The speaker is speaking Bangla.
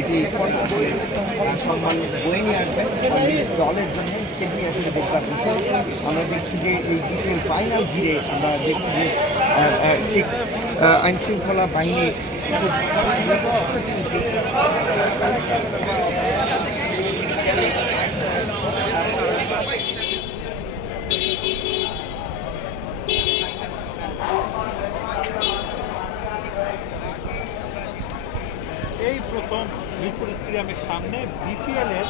এটি সম্মান বয়ে নিয়ে আসবেন নিজ দলের জন্য, সেটি আসলে দেখবার বিষয়। আমরা দেখছি যে এই দ্বিতীয় ফাইনাল ঘিরে আমরা দেখছি যে ঠিক আইনশৃঙ্খলা বাহিনী এই প্রথম মিরপুর স্টেডিয়ামের সামনে বিপিএল এর